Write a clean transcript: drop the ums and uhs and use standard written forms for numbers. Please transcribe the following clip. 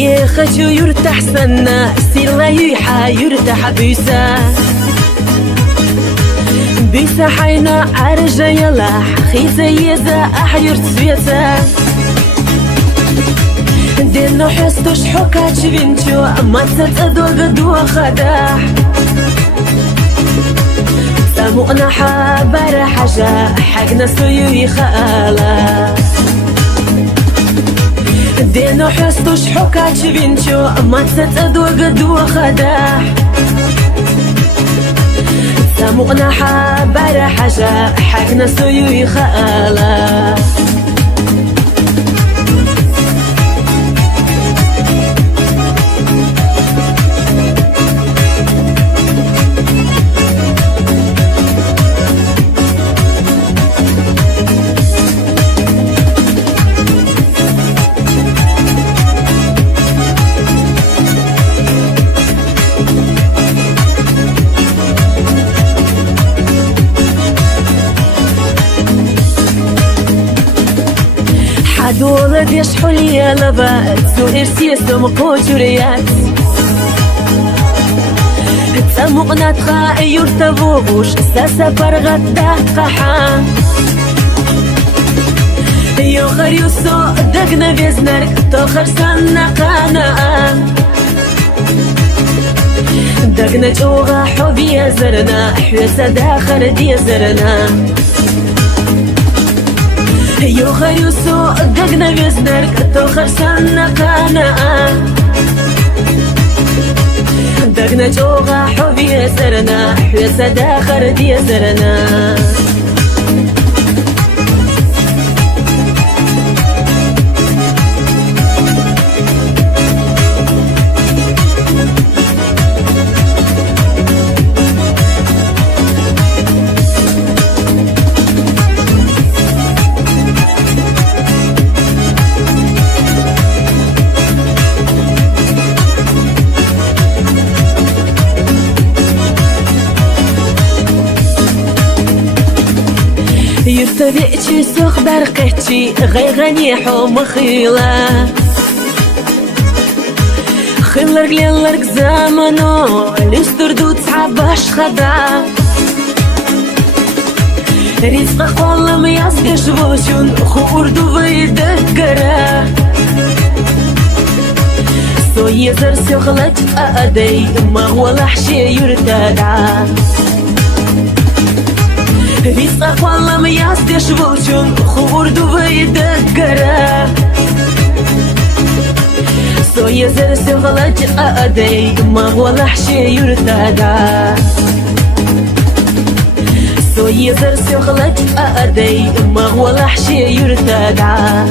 يخجو يرتاح سنة سير لا يحا يرتاح بيسا بيسا حينا عرجة يلاح خيزة يزا أحير تسويتا دينو حستوش حكاتش بنتو ما تتأدو قدو خداح سامونا حابر حاجة حقنا سيوي خالا دينو حستوش حكاتش بنتو ما تتأدو قدو خداح سامونا حابر حاجة حقنا سيوي خالا دولة يشحو لي لبات سوير سياسة مقوشوريات تسمقنا تخاء يرتبوش ساسا فرغت دقحا يوخر يوسو دقنا بيزنرك توخر سنة قانا دقنا جوغا حبي زرنا حيسا داخر دي زرنا يوخر يوسو دقنا بيزنرك توخر سنة قانا دقنا جوغا حبي زرنا حيسا داخر دي زرنا يرتدئتي سوق برقتي غير غنيحو مخيلة خيلرك ليلرك زمنو لستردو تصعباش خدا رزق قول مياسكش بوشون خوردو بيدكرا سو يزر سيخلت أدي ما هو لحشي يرتدع رزق والله ما يصدش بوشون خوردو بيدكرا سو يزر سيغلج أدي ما هو لحشي يرتدع سو يزر سيغلج أدي ما هو لحشي يرتدع